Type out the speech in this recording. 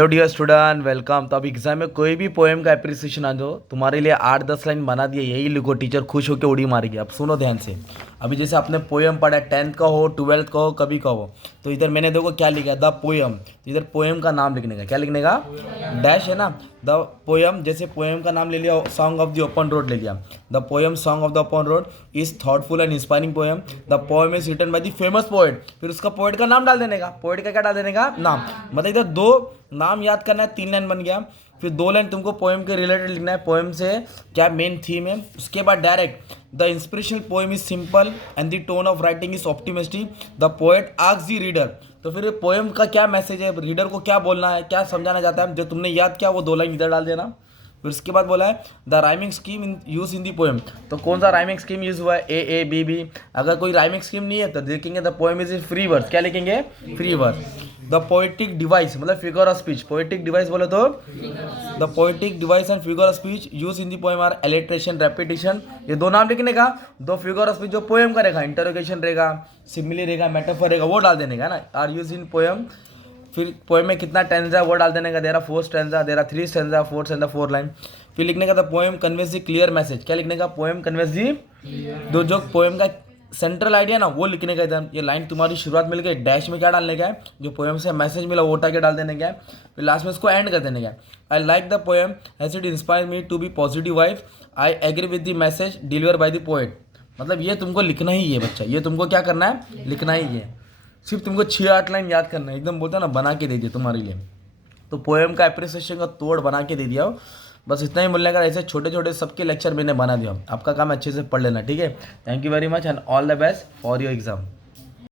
Hello dear student, welcome. तो अब exam में कोई भी पोएम का एप्रिसिएशन आ जाओ, तुम्हारे लिए 8-10 लाइन बना दिए, यही लिखो, टीचर खुश होकर उड़ी मारेगी। अब सुनो ध्यान से। अभी जैसे आपने पोएम पढ़ा, 10th का हो, 12th का हो, कभी का हो, तो इधर मैंने देखो क्या लिखा है, द पोएम। तो इधर पोएम का नाम लिखने का, क्या लिखने का, डैश है ना। द पोएम, जैसे पोएम का नाम ले लिया, song of the open road ले लिया। The poem song of the open road is thoughtful and inspiring poem. The poem is written by the famous poet. फिर उसका पोएट का नाम डाल देने का, पोएट का क्या डाल देने का, नाम। मतलब इधर दो नाम याद करना है, 3 लाइन बन गया। फिर 2 लाइन तुमको पोएम के रिलेटेड लिखना है, पोएम से क्या मेन थीम है। उसके बाद direct the inspirational poem is simple and the tone of writing is optimistic. The poet asks the reader. तो फिर पोएम का क्या मैसेज है, रीडर को क्या बोलना है, क्या समझाना चाहता है, जो तुमने याद किया वो 2 लाइन इधर डाल देना। फिर उसके बाद बोला है the rhyming scheme use in the poem. तो कौन सा राइमिंग स्कीम यूज हुआ है, ए बी बी। अगर कोई राइमिंग स्कीम नहीं है तो देखेंगे the poem is free verse. क्या लिखेंगे, free verse. The poetic device मतलब figure of speech, poetic device बोले तो the poetic device and figure of speech use in the poem are alliteration, repetition. ये 2 नाम लिखने का। 2 फिगर ऑफ स्पीच जो पोएम का रहेगा, इंटरोगेशन रहेगा, सिमिली रहेगा, मेटाफर रहेगा, वो डाल देने का ना, आर यूज इन पोएम। फिर पोएम में कितना टेंस है वो डाल देने का, देरा 4 स्टैंजा, देरा 3 स्टैंजा, 4 स्टैंजा, 4 लाइन। फिर लिखने का था पोएम कन्वेज दी क्लियर मैसेज। क्या लिखने का, पोएम कन्वेज दी, दो जो पोएम का सेंट्रल आइडिया ना वो लिखने का। इधर ये लाइन तुम्हारी शुरुआत मिल गई, डैश में क्या डालने का है, जो पोएम से मैसेज मिला वो उठा के डाल देने का है। फिर लास्ट में इसको एंड कर देने का है। I like the poem has it inspire me to be positive wife. I agree with the message deliver by the poet. मतलब ये तुमको लिखना ही है बच्चा, ये तुमको क्या करना है, लिखना ही है। सिर्फ तुमको 6-8 लाइन याद करना है, एकदम बोलता है ना बना के दे दिया तुम्हारे लिए। तो पोएम का एप्रिसिएशन का तोड़ बना के दे दिया हो। बस इतना ही बोलने का। ऐसे छोटे छोटे सबके लेक्चर मैंने बना दिया, आपका काम अच्छे से पढ़ लेना, ठीक है। Thank you very much and all the best for your exam.